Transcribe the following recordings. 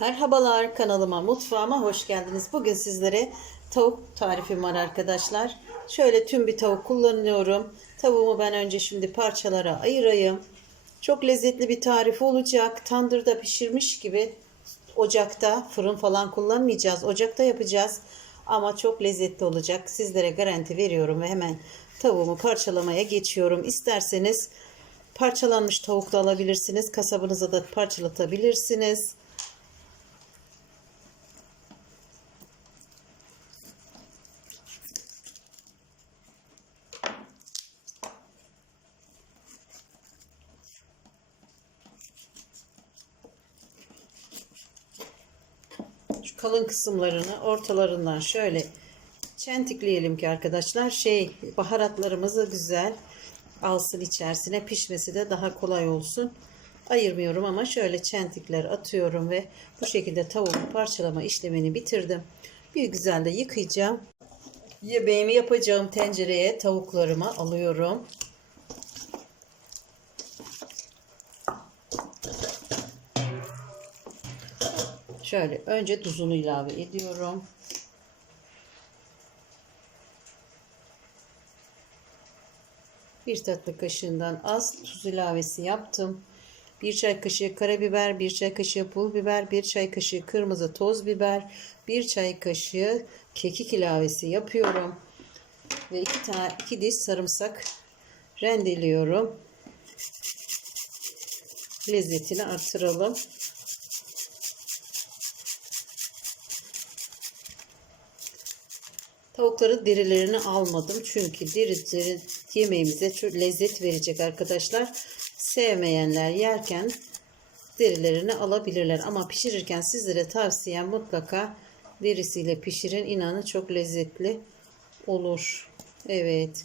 Merhabalar kanalıma mutfağıma hoş geldiniz. Bugün sizlere tavuk tarifim var arkadaşlar. Şöyle tüm bir tavuk kullanıyorum. Tavuğumu ben önce şimdi parçalara ayırayım. Çok lezzetli bir tarif olacak. Tandırda pişirmiş gibi ocakta fırın falan kullanmayacağız. Ocakta yapacağız. Ama çok lezzetli olacak. Sizlere garanti veriyorum ve hemen tavuğumu parçalamaya geçiyorum. İsterseniz parçalanmış tavuk da alabilirsiniz. Kasabınıza da parçalatabilirsiniz. Kalın kısımlarını ortalarından şöyle çentikleyelim ki arkadaşlar şey baharatlarımızı güzel alsın içerisine pişmesi de daha kolay olsun. Ayırmıyorum ama şöyle çentikler atıyorum ve bu şekilde tavuğu parçalama işlemini bitirdim. Bir güzel de yıkayacağım. Yemeğimi yapacağım tencereye tavuklarımı alıyorum. Şöyle önce tuzunu ilave ediyorum. Bir tatlı kaşığından az tuz ilavesi yaptım. Bir çay kaşığı karabiber, bir çay kaşığı pul biber, bir çay kaşığı kırmızı toz biber, bir çay kaşığı kekik ilavesi yapıyorum. Ve iki tane iki diş sarımsak rendeliyorum. Lezzetini artıralım. Tavukların derilerini almadım. Çünkü deri yemeğimize çok lezzet verecek arkadaşlar. Sevmeyenler yerken derilerini alabilirler. Ama pişirirken sizlere tavsiyem mutlaka derisiyle pişirin. İnanın çok lezzetli olur. Evet.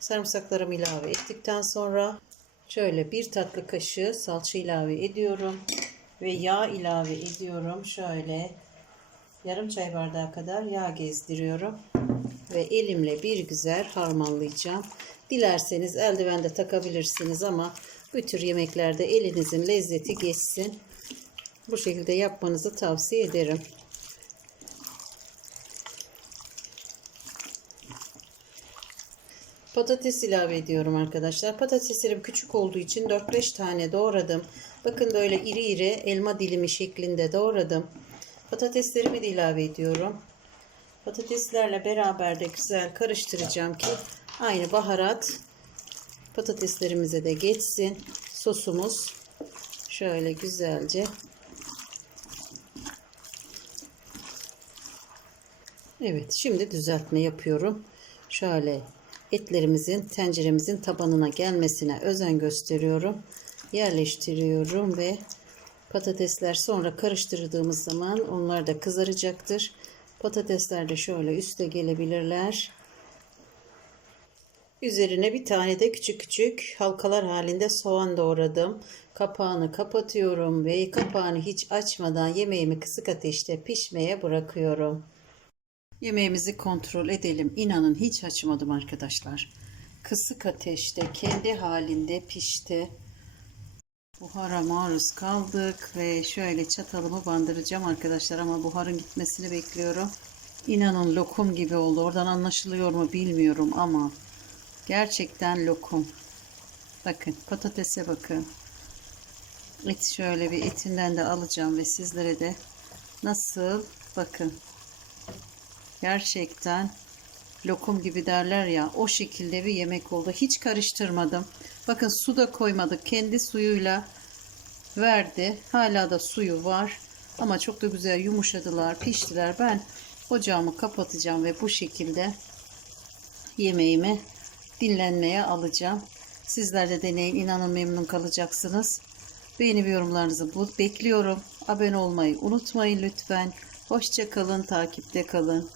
Sarımsaklarımı ilave ettikten sonra şöyle bir tatlı kaşığı salça ilave ediyorum. Ve yağ ilave ediyorum. Şöyle yarım çay bardağı kadar yağ gezdiriyorum ve elimle bir güzel harmanlayacağım. Dilerseniz eldiven de takabilirsiniz ama bu tür yemeklerde elinizin lezzeti geçsin. Bu şekilde yapmanızı tavsiye ederim. Patates ilave ediyorum arkadaşlar. Patateslerim küçük olduğu için 4-5 tane doğradım. Bakın böyle iri iri elma dilimi şeklinde doğradım. Patateslerimi de ilave ediyorum. Patateslerle beraber de güzel karıştıracağım ki aynı baharat patateslerimize de geçsin. Sosumuz şöyle güzelce Evet şimdi düzeltme yapıyorum. Şöyle etlerimizin tenceremizin tabanına gelmesine özen gösteriyorum. Yerleştiriyorum ve patatesler sonra karıştırdığımız zaman onlar da kızaracaktır. Patatesler de şöyle üste gelebilirler. Üzerine bir tane de küçük küçük halkalar halinde soğan doğradım. Kapağını kapatıyorum ve kapağını hiç açmadan yemeğimi kısık ateşte pişmeye bırakıyorum. Yemeğimizi kontrol edelim. İnanın hiç açmadım arkadaşlar. Kısık ateşte kendi halinde pişti. Buhara maruz kaldık ve şöyle çatalımı bandıracağım arkadaşlar ama buharın gitmesini bekliyorum. İnanın lokum gibi oldu. Oradan anlaşılıyor mu bilmiyorum ama gerçekten lokum. Bakın patatese bakın. Et şöyle bir etinden de alacağım ve sizlere de nasıl bakın. Gerçekten lokum gibi derler ya o şekilde bir yemek oldu. Hiç karıştırmadım. Bakın su da koymadık. Kendi suyuyla verdi. Hala da suyu var. Ama çok da güzel yumuşadılar, piştiler. Ben ocağımı kapatacağım ve bu şekilde yemeğimi dinlenmeye alacağım. Sizler de deneyin. İnanın memnun kalacaksınız. Beğeni ve yorumlarınızı bekliyorum. Abone olmayı unutmayın lütfen. Hoşça kalın, takipte kalın.